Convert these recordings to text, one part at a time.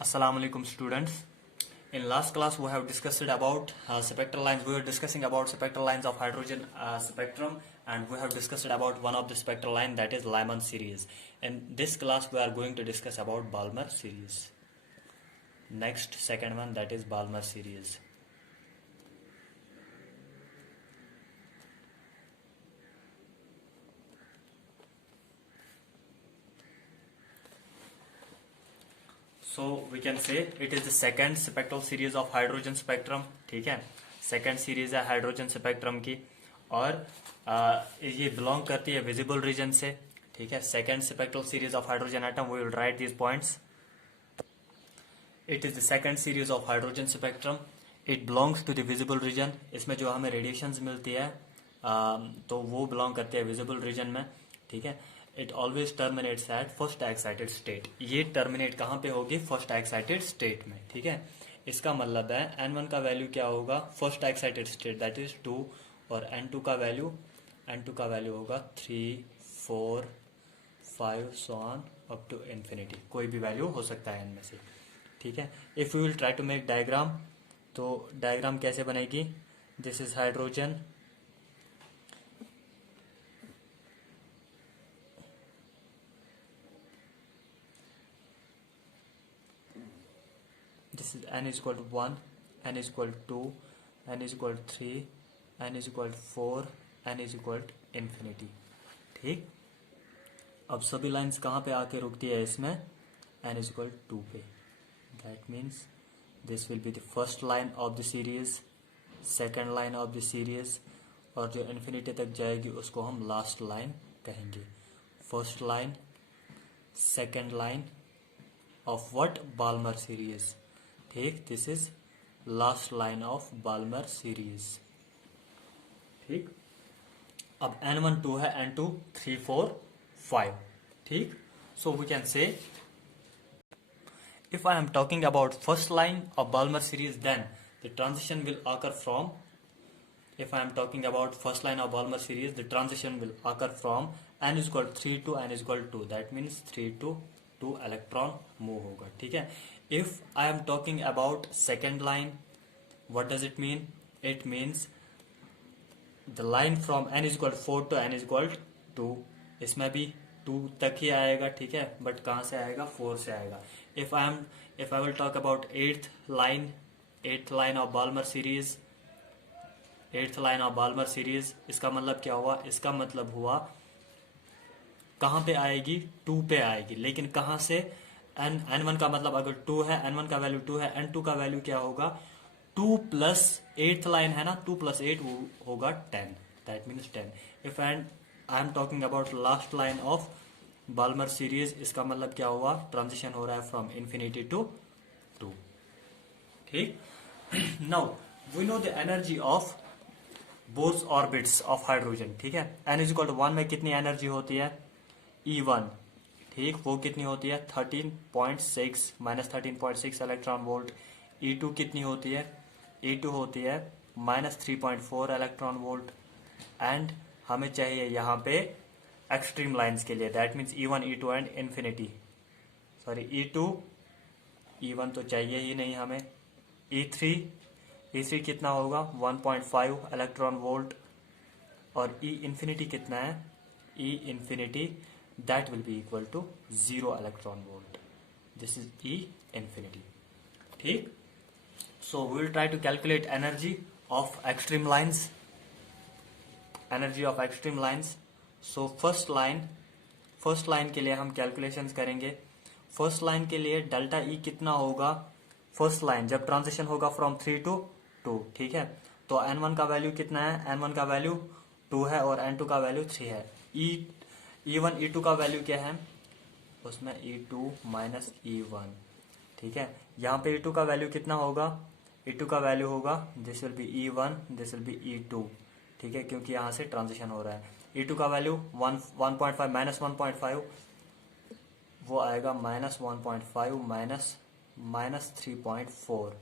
Assalamu alaikum students. In last class we have discussed about spectral lines. We were discussing about spectral lines of hydrogen spectrum, and we have discussed about one of the spectral line, that is Lyman series. In this class we are going to discuss about Balmer series. Next, second one, that is Balmer series. So we can say it is the second spectral series of hydrogen spectrum. ठीक है, second series है hydrogen spectrum की, और ये belong करती है visible region से. ठीक है, second spectral series of hydrogen atom. We will write these points. It is the second series of hydrogen spectrum. It belongs to the visible region. इसमें जो हमें रेडिएशंस मिलती है तो वो बिलोंग करती है विजिबल रीजन में. ठीक है, it always terminates at first excited state. ये टर्मिनेट कहाँ पे होगी? फर्स्ट एक्साइटेड स्टेट में. ठीक है, इसका मतलब है N1 का वैल्यू क्या होगा? First excited state, that is 2, और N2 का वैल्यू होगा 3, 4, 5 so on up to infinity. कोई भी वैल्यू हो सकता है इनमें से. ठीक है, if you will try to make diagram, तो डायग्राम कैसे बनेगी? This is hydrogen, this is n is equal to 1, n is equal to 2, n is equal to 3, n is equal to 4, n is equal to infinity. ठीक, अब सभी lines कहाँ पे आके रुकती है इसमें? n is equal to 2 पे. That means this will be the first line of the series, second line of the series, और जो infinity तक जाएगी उसको हम last line कहेंगे. First line, second line of what? Balmer series. ठीक, this is last line of Balmer series. ठीक, अब N1 2 है, N2 3, 4, 5. ठीक, so we can say if I am talking about first line of Balmer series, then the transition will occur from, if I am talking about first line of Balmer series, the transition will occur from n is equal to 3 to n is equal to 2. That means 3 to 2 electron move होगा. ठीक है, if I am talking about second line, what does it mean? It means the line from n is equal to 4 to n is equal to 2. इसमें भी 2 तक ही आएगा. ठीक है, but कहाँ से आएगा? 4 से आएगा. if I will talk about eighth line of Balmer series, इसका मतलब क्या हुआ? इसका मतलब हुआ कहाँ पे आएगी? 2 पे आएगी. लेकिन कहाँ से? N1 का मतलब अगर 2 है, N1 का वैल्यू 2 है, N2 का वैल्यू क्या होगा? 2 प्लस 8th लाइन है ना, 2 प्लस 8 वो होगा 10. That means 10. If I am talking about last line of Balmer series, इसका मतलब क्या हुआ? ट्रांजिशन हो रहा है फ्रॉम इन्फिनिटी टू 2. ठीक, now we know the energy of both orbits of hydrogen. ठीक है, n इज इक्वल टू 1 में कितनी एनर्जी होती है? E1. ठीक, वो कितनी होती है? 13.6 माइनस 13.6 इलेक्ट्रॉन वोल्ट. E2 कितनी होती है? E2 होती है माइनस 3.4 इलेक्ट्रॉन वोल्ट. एंड हमें चाहिए यहाँ पे एक्सट्रीम लाइंस के लिए, that means E1, E2 and infinity. Sorry, E1 तो चाहिए ही नहीं हमें. E3 कितना होगा? 1.5 इलेक्ट्रॉन वोल्ट. और E इन्फिनिटी कितना है? E infinity that will be equal to 0 electron volt. This is E infinity. ठीक, so we will try to calculate energy of extreme lines. So first line के लिए हम calculations करेंगे. First line के लिए delta E कितना होगा? First line जब ट्रांजिशन होगा फ्रॉम 3 to 2. ठीक है, तो N1 का वैल्यू कितना है? N1 का वैल्यू 2 है और N2 का वैल्यू 3 है. E1, E2 का वैल्यू क्या है? उसमें E2 माइनस E1. ठीक है, यहाँ पे E2 का वैल्यू कितना होगा? E2 का वैल्यू होगा, this will B E1, this will B E2. ठीक है, क्योंकि यहाँ से ट्रांजिशन हो रहा है. E2 का वैल्यू 1.5 माइनस 1.5, वो आएगा माइनस 1.5 माइनस 3.4.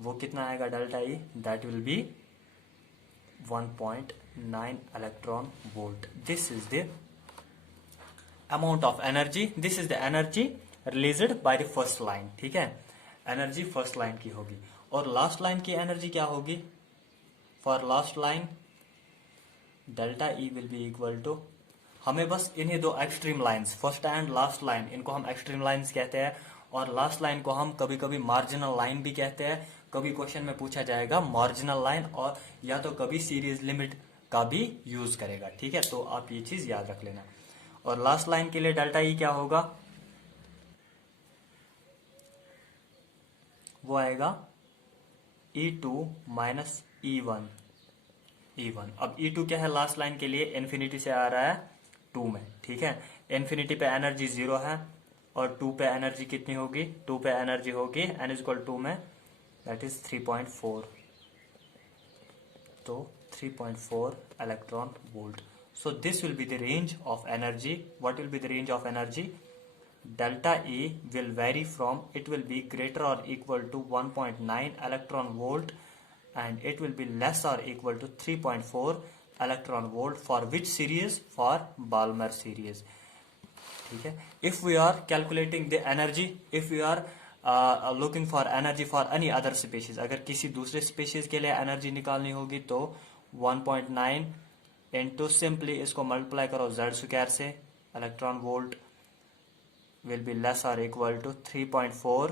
वो कितना आएगा delta E? That will B 1.9 electron volt. This is the amount of energy. This is the energy released by the first line. ठीक है, एनर्जी फर्स्ट लाइन की होगी। और लास्ट लाइन की एनर्जी क्या होगी? For last line delta E will be equal to, हमें बस इन्हीं दो extreme lines, first and last line, इनको हम एक्सट्रीम लाइंस कहते हैं, और लास्ट लाइन को हम कभी कभी मार्जिनल लाइन भी कहते हैं। कभी क्वेश्चन में पूछा जाएगा मार्जिनल लाइन, और या तो कभी सीरीज लिमिट का भी यूज करेगा, ठीक है, तो आप ये चीज याद रख लेना। और लास्ट लाइन के लिए डेल्टा ई क्या होगा? वो आएगा E2 माइनस E1। अब E2 क्या है लास्ट लाइन के लिए? इन्फिनिटी से आ रहा है 2 में, ठीक है। इन्फिनिटी पे एनर्जी 0 है, और 2 पे एनर्जी कितनी होगी? 2 पे एनर्जी होगी n इज इक्वल 2 में, दैट इज 3.4, तो 3.4 electron volt. So this will be the range of energy. What will be the range of energy? Delta E will vary from, it will be greater or equal to 1.9 electron volt, and it will be less or equal to 3.4 electron volt. For which series? For Balmer series, ठीक है। If we are calculating the energy, if we are looking for energy for any other species, अगर किसी दूसरे species के लिए energy निकालनी होगी तो 1.9 इंटू सिंपली इसको मल्टीप्लाई करो z स्क्वायर से, electron volt will be less or equal to 3.4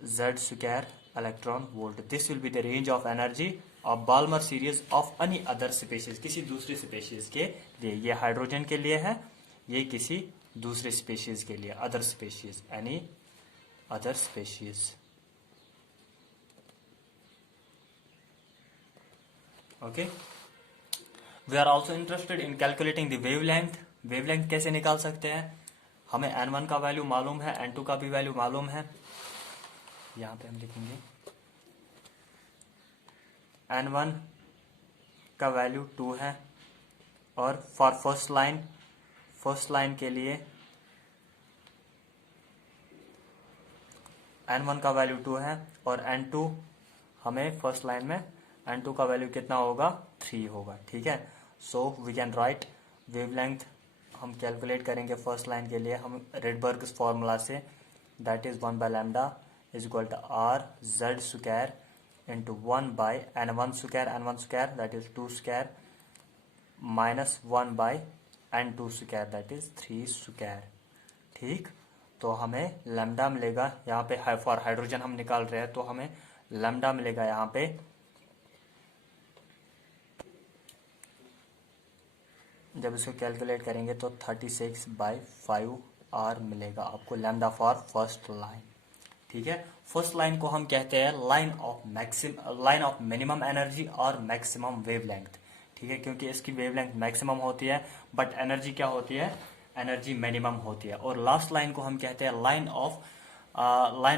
Z square electron volt. This will be the range of energy of Balmer series of any other species, किसी दूसरी species के लिए। ये hydrogen के लिए है, ये किसी दूसरे species के लिए, other species, any other species. Okay. We are also interested in calculating the wavelength. wavelength कैसे निकाल सकते हैं? हमें n1 का वैल्यू मालूम है, n2 का भी वैल्यू मालूम है। यहां पे हम लिखेंगे n1 का वैल्यू 2 है, और फॉर फर्स्ट लाइन के लिए n1 का वैल्यू 2 है, और n2 हमें फर्स्ट लाइन में n2 का वैल्यू कितना होगा? 3 होगा, ठीक है। So we can write wavelength, हम कैलकुलेट करेंगे फर्स्ट लाइन के लिए हम रेडबर्ग फॉर्मूला से, that is 1 by lambda is equal to R Z square into 1 by n1 square that is 2 square minus 1 by n2 square that is 3 square, ठीक। तो हमें lambda मिलेगा यहाँ पे, फॉर हाइड्रोजन हम निकाल रहे हैं, तो हमें लैम्डा मिलेगा यहाँ पे जब इसको कैलकुलेट करेंगे तो 36/5 R मिलेगा आपको लैम्डा फॉर फर्स्ट लाइन, ठीक है। फर्स्ट लाइन को हम कहते हैं लाइन ऑफ मिनिमम एनर्जी और मैक्सिमम वेवलेंथ, ठीक है, क्योंकि इसकी वेवलेंथ मैक्सिमम होती है बट एनर्जी क्या होती है? एनर्जी मिनिमम होती है। और लास्ट लाइन को हम कहते हैं line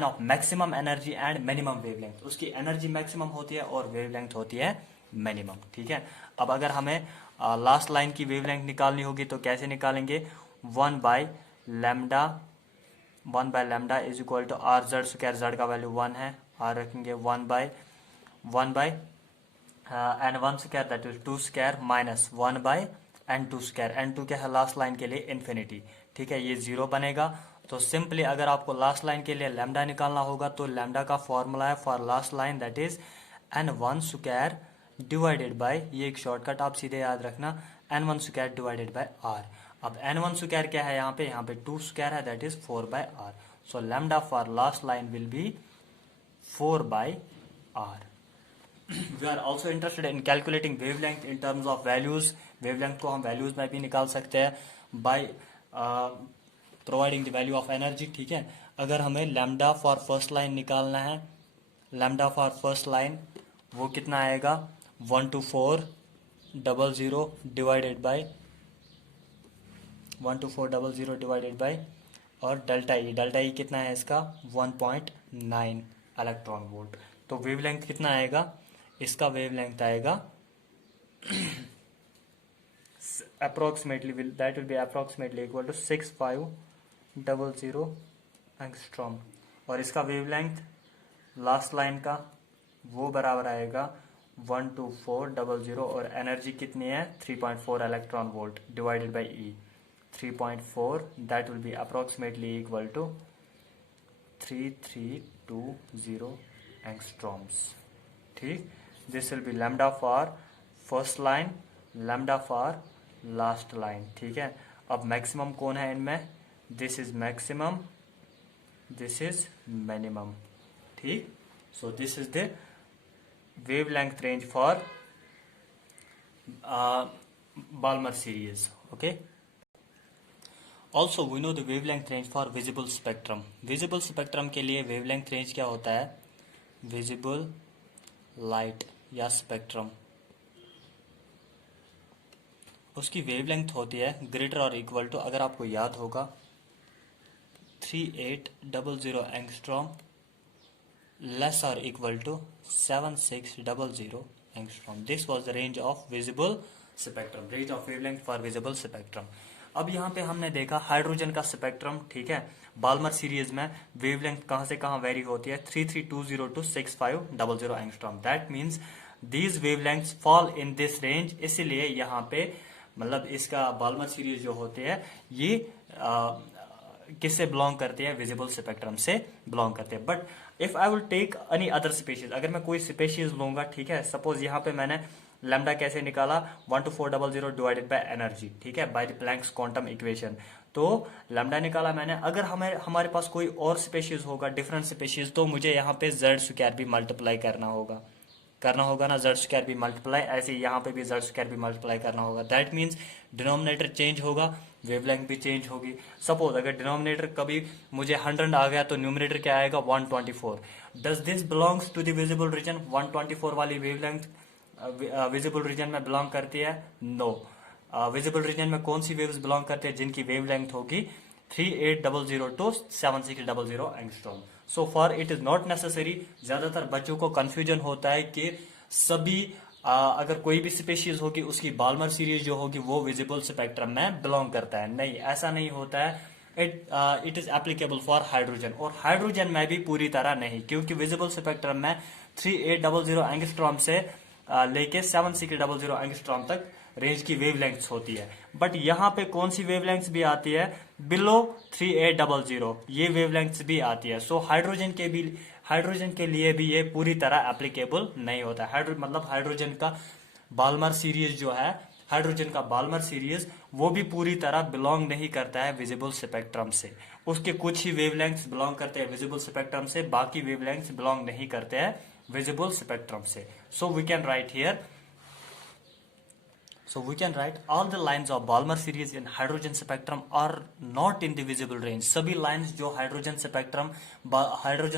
of maximum energy and minimum wavelength. उसकी एनर्जी मैक्सिमम होती है और वेवलेंथ होती है मिनिमम, ठीक है। अब अगर हमें लास्ट लाइन की वेवलेंथ निकालनी होगी तो कैसे निकालेंगे? 1 by lambda is equal to R Z square, Z का वैल्यू 1 है, आर रखेंगे 1 by n1 square that is 2 square minus 1 by n2 square. n2 क्या है लास्ट लाइन के लिए? इन्फिनिटी, ठीक है, ये 0 बनेगा। तो सिंपली अगर आपको लास्ट लाइन के लिए लैम्डा निकालना होगा तो लैम्डा का फॉर्मूला है for last line that is n1 square divided bye, ये एक शॉर्टकट आप सीधे याद रखना, n1 square divided by r। अब n1 स्क्वायर क्या है यहाँ पे 2 स्क्वायर है that is 4/r। So lambda for last line will be 4/r। We are also interested in calculating wavelength in terms of values. Wavelength को हम values में भी निकाल सकते हैं by providing the value of energy, ठीक है। अगर हमें लैम्डा फॉर फर्स्ट लाइन निकालना है, लैम्डा फॉर फर्स्ट लाइन वो कितना आएगा? 12400 डिवाइडेड बाय और डेल्टा ई कितना है इसका? 1.9 इलेक्ट्रॉन वोल्ट। तो वेवलेंथ कितना आएगा? इसका वेवलेंथ आएगा approximately that will be approximately equal to 6500 angstrom. और इसका वेवलेंथ लास्ट लाइन का वो बराबर आएगा 12400, और एनर्जी कितनी है? 3.4 electron volt divided by e 3.4 that will be approximately equal to 3320 angstroms, ठीक। This will be lambda for first line, lambda for last line, ठीक है। अब मैक्सिमम कौन है इनमें, this is maximum, this is minimum, ठीक। So this is the wavelength range for Balmer series, okay. Also we know the wavelength range for visible spectrum. Visible spectrum के लिए wavelength range क्या होता है, visible light या spectrum, उसकी wavelength होती है greater और equal to, अगर आपको याद होगा 3800 angstrom less or equal to 7600 angstrom. This was the range of visible spectrum, range of wavelength for visible spectrum. अब यहाँ पे हमने देखा हाइड्रोजन का स्पेक्ट्रम, ठीक है। बाल्मर सीरीज में वेवलेंथ कहाँ से कहाँ वेरी होती है, 3320 to 6500 angstrom. That means these wavelengths fall in this range, इसीलिए यहाँ पे मतलब इसका बाल्मर सीरीज जो होते हैं ये किससे बिलोंग करते हैं, विजिबल स्पेक्ट्रम से बिलोंग करते हैं। But if I will take any other species, अगर मैं कोई स्पीशीज लूंगा, ठीक है, सपोज यहाँ पे मैंने लैम्डा कैसे निकाला, 12400 डिवाइडेड बाय एनर्जी, ठीक है, by the Planck's quantum equation, तो लैम्डा निकाला मैंने। अगर हमारे पास कोई और स्पीशीज होगा, डिफरेंट स्पीशीज, तो मुझे यहाँ पे जेड स्क्वायर भी मल्टीप्लाई करना होगा ना, जेड स्क्वायर भी मल्टीप्लाई, ऐसे यहाँ पे भी जेड स्क्वायर भी मल्टीप्लाई करना होगा। दैट मीन्स डिनोमिनेटर चेंज होगा, वेवलेंथ भी चेंज होगी। सपोज अगर डिनोमिनेटर कभी मुझे 100 आ गया तो न्यूमिनेटर क्या आएगा, 124। Does this belongs to the visible region, 124 वाली वेवलेंथ विजिबल रीजन में बिलोंग करती है, नो। विजिबल रीजन में कौन सी वेव्स बिलोंग करती है, जिनकी वेवलेंथ होगी 3800 to 7600 angstrom. So for it is not necessary, ज्यादातर बच्चों को कंफ्यूजन होता है कि सभी अगर कोई भी स्पीशीज होगी उसकी बाल्मर सीरीज जो होगी वो विजिबल स्पेक्ट्रम में बिलोंग करता है। नहीं, ऐसा नहीं होता है। It is applicable for hydrogen, और हाइड्रोजन में भी पूरी तरह नहीं, क्योंकि विजिबल स्पेक्ट्रम में 3800 एंगस्ट्रॉम से लेके 7600 एंगस्ट्रॉम तक रेंज की वेवलेंथ्स होती है। बट यहाँ पे कौन सी वेवलेंथ्स भी आती है, बिलो 3800 ये वेवलेंथ्स भी आती है। सो हाइड्रोजन के लिए भी ये पूरी तरह एप्लीकेबल नहीं होता। मतलब हाइड्रोजन का बाल्मर सीरीज जो है, हाइड्रोजन का बाल्मर सीरीज वो भी पूरी तरह बिलोंग नहीं करता है विजिबल स्पेक्ट्रम से। उसके कुछ ही वेवलेंथ्स बिलोंग करते हैं विजिबल स्पेक्ट्रम से, बाकी वेवलेंथ्स बिलोंग नहीं करते हैं विजिबल स्पेक्ट्रम से। So we can write here, so we can write all the lines of Balmer series in hydrogen spectrum are not in the visible range. सभी lines जो hydrogen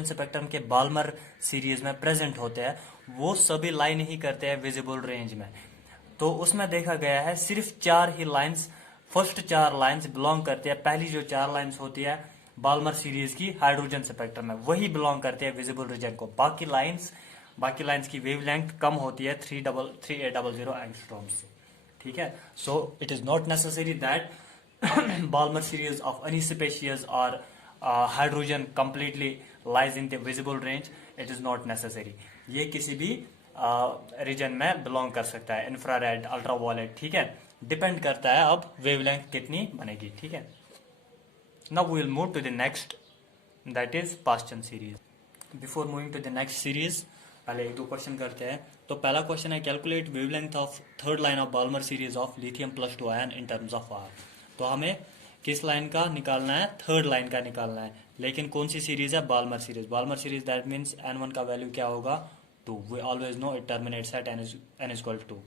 spectrum के Balmer series में present होते हैं वो सभी line ही करते हैं विजिबल रेंज में। तो उसमें देखा गया है सिर्फ 4 ही लाइंस, फर्स्ट 4 लाइंस बिलोंग करते हैं। पहली जो 4 लाइंस होती है बाल्मर सीरीज की हाइड्रोजन स्पेक्ट्रम में, वही बिलोंग करते हैं विजिबल रीजन को। बाकी लाइंस की वेवलेंथ कम होती है 3800 एंगस्ट्रॉम से, ठीक है। So it is not necessary that Balmer series of any species और hydrogen completely lies in the visible range, it is not necessary. ये किसी भी रीजन में बिलोंग कर सकता है, इंफ्रारेड, अल्ट्रावायलेट, ठीक है, डिपेंड करता है अब वेवलेंथ कितनी बनेगी, ठीक है। Now we will move to the next, that is Paschen series. Before moving to the next series पहले 1-2 क्वेश्चन करते हैं। तो पहला क्वेश्चन है calculate wavelength of third line of Balmer series of lithium +2 ion in terms of R. तो हमें किस line का निकालना है, थर्ड लाइन का निकालना है। लेकिन कौन सी सीरीज है, Balmer series. Balmer series that means N1 का वैल्यू क्या होगा, 2। We always know it terminates at n=2,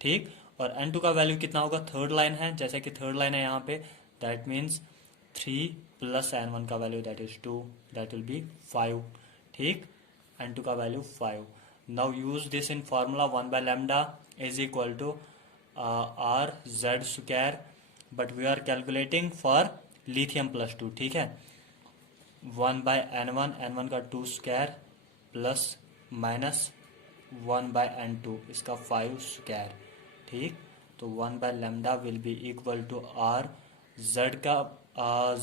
ठीक। और N2 का वैल्यू कितना होगा, थर्ड लाइन है, जैसे कि थर्ड लाइन है यहाँ पे, दैट मीन्स 3 + N1 का value that is 2, that will B 5, ठीक। N2 का value 5। Now use this in formula 1/λ is equal to R(Z²), but we are calculating for lithium +2, ठीक है। 1/N1, N1 का 2² प्लस माइनस 1/N2 इसका 5², ठीक। तो 1/λ will be equal to R, Z का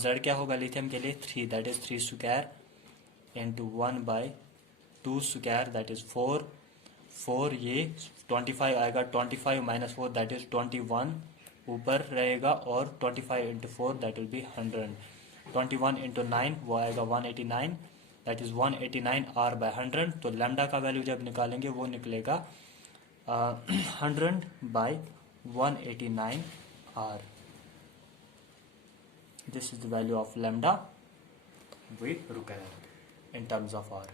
Z क्या होगा लिथियम के लिए 3, that is 3² into 1/2² that is 4, ये 25 आएगा, 25 - 4 दैट इज 21 ऊपर रहेगा, और 25 × 4 दैट विल बी 100, 21 × 9 वो आएगा 189, दैट इज 189 R बाय 100। तो लैम्डा का वैल्यू जब निकालेंगे वो निकलेगा 100 by 189 R। This is the value of lambda we require in terms of R।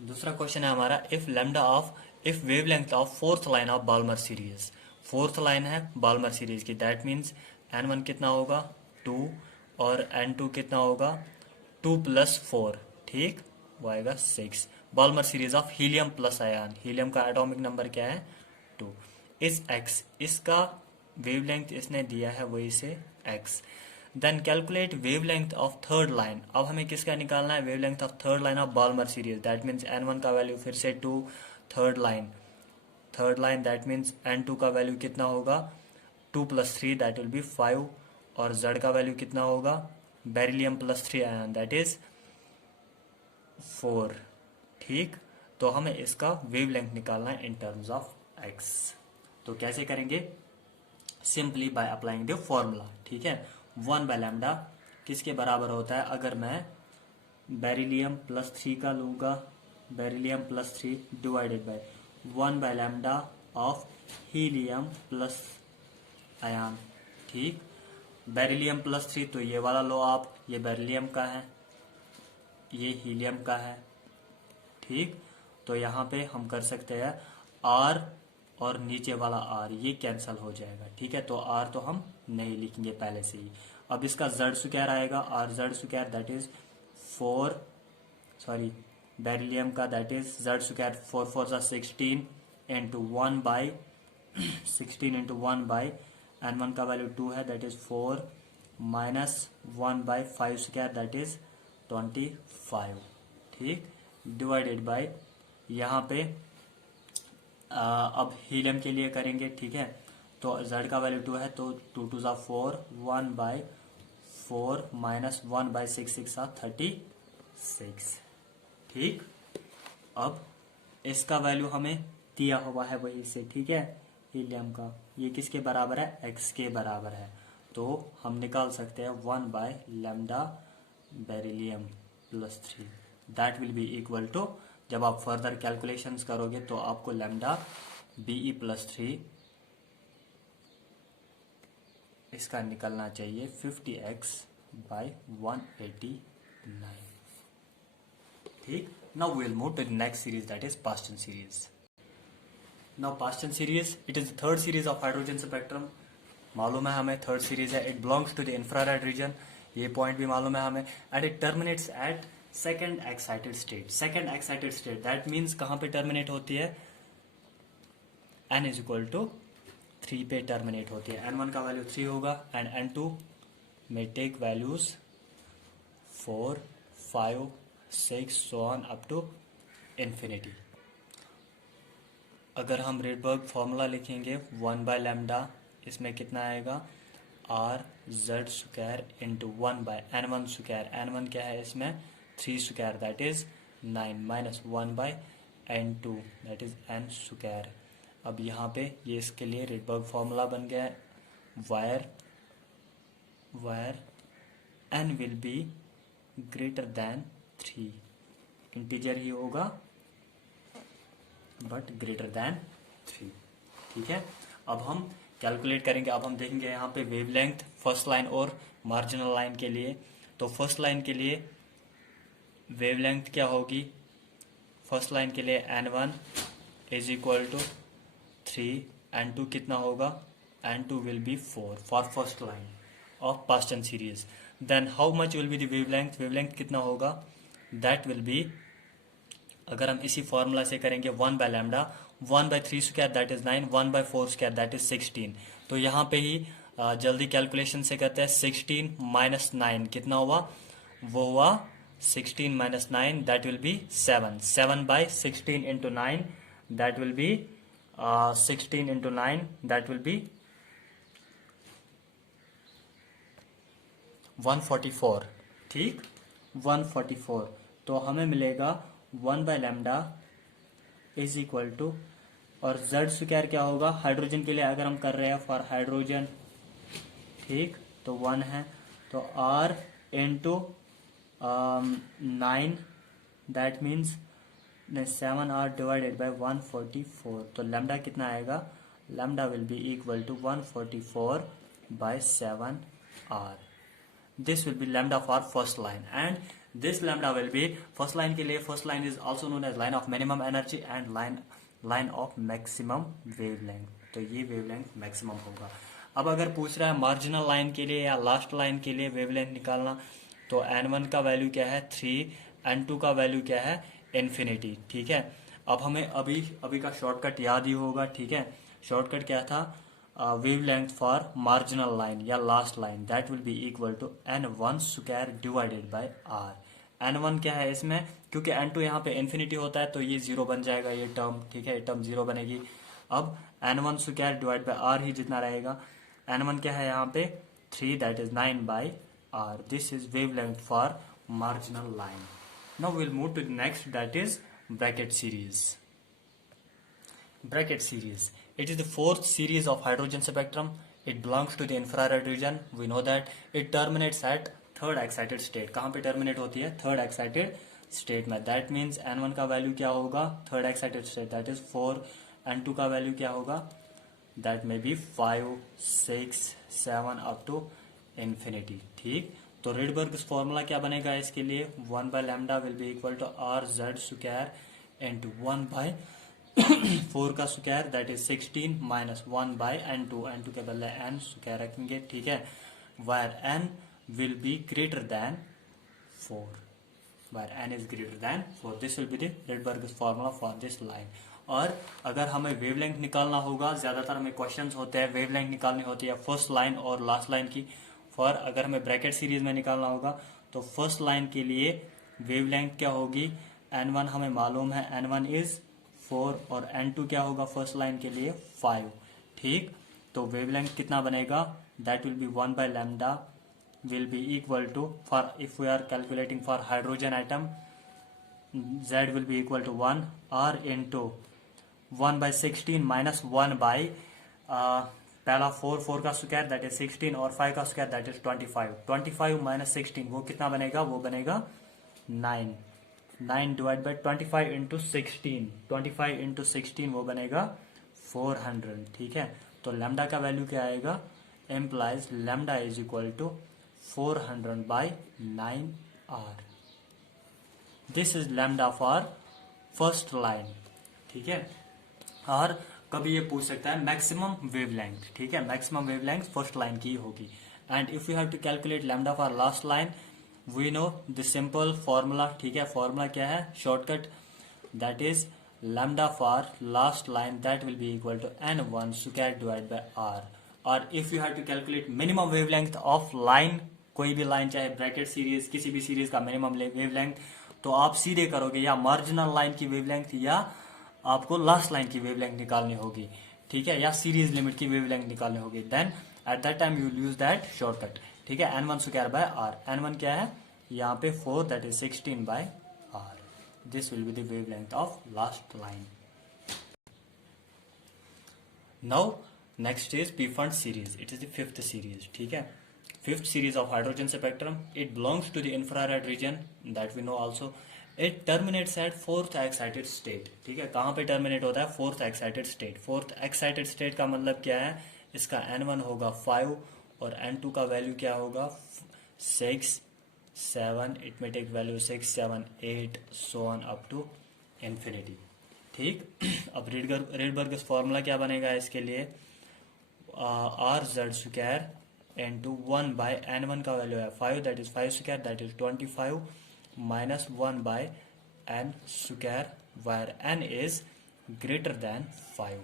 दूसरा क्वेश्चन है हमारा, if wavelength of fourth line of Balmer series, fourth line है बाल्मर सीरीज की, दैट मीन्स n1 कितना होगा 2 और n2 कितना होगा 2 + 4, ठीक, वो आएगा 6। Balmer series of helium plus ion, helium का एटॉमिक नंबर क्या है 2, इस x, इसका वेवलेंथ इसने दिया है वही से x। Then calculate wavelength of third line, अब हमें किसका निकालना है, wavelength of third line of Balmer series, that means n1 का वैल्यू फिर से 2, third line that means n2 का वैल्यू कितना होगा 2 + 3 दैट विल बी 5, और z का वैल्यू कितना होगा beryllium plus 3 ion that is 4, ठीक। तो हमें इसका वेवलेंथ निकालना है इन टर्म्स ऑफ x। तो कैसे करेंगे, simply by applying the formula, ठीक है। 1 बाय लैम्डा किसके बराबर होता है, अगर मैं बेरिलियम प्लस 3 का लूंगा, beryllium plus 3 divided by 1 by lambda of helium plus ion, ठीक। बेरिलियम प्लस 3 तो ये वाला लो आप, ये बेरिलियम का है, ये हीलियम का है, ठीक। तो यहाँ पे हम कर सकते हैं R और नीचे वाला R ये कैंसल हो जाएगा, ठीक है। तो R तो हम नहीं लिखेंगे पहले से ही। अब इसका Z स्क्वायर आएगा, R Z square that is 4, sorry beryllium का दैट इज Z स्क्वायर 4 4 सा 16 into 1 by 16 into 1 by n1 का वैल्यू 2 है that is 4 minus 1 by 5 square that is 25, ठीक, डिवाइडेड बाई यहाँ पे अब हीलियम के लिए करेंगे, ठीक है। तो z का वैल्यू 2 है तो 2 2 सा 4, 1 बाई 4 माइनस 1 बाई 6 6 सा 36, ठीक। अब इसका वैल्यू हमें दिया हुआ है वही से, ठीक है, हीलियम का, ये किसके बराबर है x के बराबर है। तो हम निकाल सकते हैं 1 by lambda beryllium plus 3 that will be equal to, जब आप फर्दर कैलकुलेशंस करोगे तो आपको लैम्डा BE प्लस 3 इसका निकलना चाहिए 50x बाय 189, ठीक। Now we will move to the next series that is Paschen series. Now Paschen series it is the third series of hydrogen spectrum, मालूम है हमें थर्ड सीरीज है, it belongs to the infrared region, ये point भी मालूम है हमें, and it terminates at second excited state. Second excited state that means कहां पे टर्मिनेट होती है, n इज इक्वल टू 3 पे टर्मिनेट होती है। n1 का वैल्यू 3 होगा एंड n2 में take values 4 5 6 so on up to infinity. अगर हम रेडबर्ग फॉर्मूला लिखेंगे 1 बाय लैम्डा, इसमें कितना आएगा R Z square into 1 by n1 square, n1 क्या है इसमें 3 square that is 9 minus 1 by n2 that is n square. अब यहाँ पे ये इसके लिए रेडबर्ग फॉर्मूला बन गया है, where n will be greater than 3, integer ही होगा बट ग्रेटर देन 3, ठीक है। अब हम कैलकुलेट करेंगे, अब हम देखेंगे यहाँ पे वेवलेंथ फर्स्ट लाइन और मार्जिनल लाइन के लिए। तो फर्स्ट लाइन के लिए वेवलेंथ क्या होगी, फर्स्ट लाइन के लिए n1 is equal to 3, n2 कितना होगा, n2 will be 4 for first line of Paschen series. Then how much will be the wavelength, wavelength कितना होगा, दैट विल बी, अगर हम इसी फॉर्मूला से करेंगे 1 by lambda, 1 by 3 square that is 9, 1 by 4 square that is 16। तो यहाँ पे ही जल्दी कैलकुलेशन से करते हैं, 16 माइनस 9 कितना हुआ, वो हुआ 16 minus 9 that will be 7, 7 by 16 into 9 that will be 16 into 9 that will be 144, ठीक, 144। तो हमें मिलेगा 1 by lambda is equal to, और Z स्क्वायर क्या होगा हाइड्रोजन के लिए, अगर हम कर रहे हैं फॉर हाइड्रोजन, ठीक, तो 1 है, तो R into 9, that means 7 R divided by 144, तो लैम्डा कितना आएगा, lambda will be equal to 144 by 7 r. This will be lambda for first line, and this lambda will be first line के लिए, first line is also known as line of minimum energy and line of maximum wavelength. तो ये wavelength maximum होगा. अब अगर पूछ रहा है marginal line के लिए या last line के लिए wavelength निकालना, तो n1 का वैल्यू क्या है 3, n2 का वैल्यू क्या है infinity. ठीक है, अब हमें अभी का शॉर्टकट याद ही होगा. ठीक है, शॉर्टकट क्या था, वेवलेंथ फॉर मार्जिनल लाइन या last line, that will be equal to n1 square divided by r. n1 क्या है इसमें, क्योंकि n2 यहाँ पे इन्फिनिटी होता है तो ये जीरो बन जाएगा ये टर्म. ठीक है, ये टर्म जीरो बनेगी. अब n1 square divide by r ही जितना रहेगा. n1 क्या है यहाँ पे 3, that is 9 by r. This is wavelength for marginal line. Now will move to the next, that is Brackett series. Bracket series. It is the fourth series of hydrogen spectrum. It belongs to the infrared region. We know that it terminates at third excited state. कहाँ पे terminate होती है, third excited state में. That means n1 का value क्या होगा, third excited state, that is 4. n2 का value क्या होगा, that may be 5, 6, 7 up to infinity. ठीक, तो रेडबर्ग्स फॉर्मूला क्या बनेगा इसके लिए, 1 by lambda will be equal to r z square into 1 by 4 का square, that is 16 minus 1 by n2 के बदले n स्क्वायर रखेंगे. ठीक है, where n will be greater than 4, where n is greater than 4. This will be the Rydberg's formula for this line. और अगर हमें wavelength निकालना होगा, ज्यादातर हमें क्वेश्चंस होते हैं वेवलेंथ निकालनी होती है फर्स्ट लाइन और लास्ट लाइन की. फॉर अगर हमें ब्रैकेट सीरीज में निकालना होगा तो फर्स्ट लाइन के लिए वेवलेंथ क्या होगी, n1 हमें मालूम है, n1 इज 4 और n2 क्या होगा फर्स्ट लाइन के लिए 5. ठीक, तो वेवलेंथ कितना बनेगा, that will B 1 by lambda will be equal to, for if we are calculating for hydrogen atom, z will be equal to 1 r into 1 by 16 minus 1 by पहला 4 का स्क्वायर दैट इज 16 और 5 का square that is 25 minus 16 वो कितना बनेगा, वो बनेगा 9 divide by 25 into 16 वो बनेगा 400. ठीक है, तो लैम्डा का वैल्यू क्या आएगा, implies lambda is equal to 400 by 9r. This is lambda for first line. ठीक है, और कभी ये पूछ सकता है मैक्सिमम वेवलेंथ. ठीक है, मैक्सिमम वेवलेंथ फर्स्ट लाइन की होगी. And if you have to calculate lambda for last line, we know the simple formula. ठीक है, फॉर्मूला क्या है, shortcut, that is lambda for last line that will be equal to n1 square divide by r. और if you have to calculate minimum wavelength of line, कोई भी line चाहे Brackett series, किसी भी सीरीज का minimum wavelength, तो आप सीधे करोगे या मार्जिनल लाइन की वेवलेंथ या आपको लास्ट लाइन की वेवलेंथ निकालनी होगी. ठीक है, या सीरीज लिमिट की वेवलेंथ निकालनी होगी. Then at that time you will use that shortcut. ठीक है, n1 square by r. n1 क्या है यहाँ पे 4, that is 16 by r. This will be the wavelength of last line. Now next is Pfund series. It is the fifth series. ठीक है, fifth series of hydrogen spectrum. It belongs to the infrared region, that we know also. It terminates at fourth excited state. ठीक है, कहाँ पे terminate होता है, fourth excited state. Fourth excited state का मतलब क्या है, इसका n1 होगा 5 और n2 का वैल्यू क्या होगा 6, 7. इट में take value 6, 7, 8 so on up to infinity. ठीक, अब रेडबर्ग्स फॉर्मूला क्या बनेगा इसके लिए, R Z square into 1 by n1 का वैल्यू है 5, that is 5 square, that is 25 minus 1 by n square, where n is greater than 5.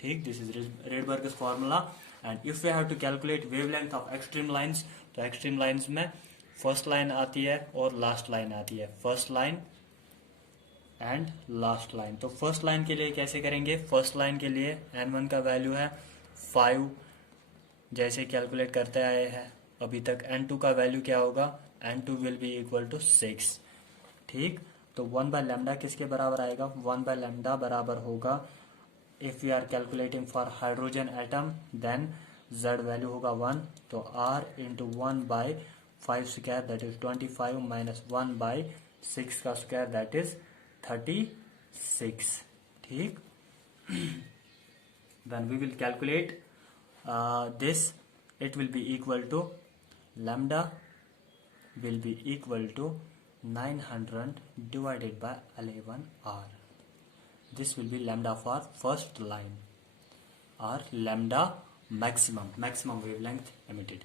ठीक, this is Rydberg's formula. And if you have to calculate wavelength of extreme lines, तो extreme lines में first line आती है और last line आती है, first line and last line. तो first line के लिए कैसे करेंगे, फर्स्ट लाइन के लिए n1 का वैल्यू है 5, जैसे कैलकुलेट करते आए हैं अभी तक. n2 का वैल्यू क्या होगा, n2 will be equal to 6. ठीक, तो 1 बाय लैम्डा किसके बराबर आएगा, 1 बाय लैम्डा बराबर होगा, if you are calculating for hydrogen atom then z value होगा 1, तो r into 1 by 5 square that is 25 minus 1 by 6 का स्क्वायर that is 36. ठीक. Then we will calculate this. It will be equal to lambda will be equal to 900 divided by 11r. This will be lambda for first line or lambda maximum wavelength emitted.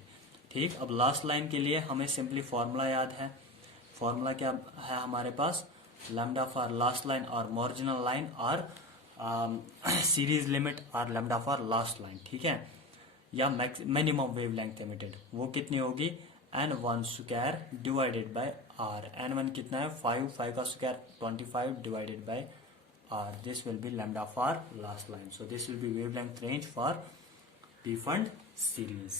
ठीक. अब last line के लिए हमें simply formula याद है. Formula क्या है हमारे पास? लैम्डा फॉर लास्ट लाइन और मार्जिनल लाइन और सीरीज लिमिट और लैम्डा फॉर लास्ट लाइन. ठीक है. या मिनिमम वेवलेंथ एमिटेड वो कितनी होगी? n1 square divided by r. n1 कितना है? 5 का square 25 divided by r. This will be lambda for last line. So this will B wavelength range for P fund series.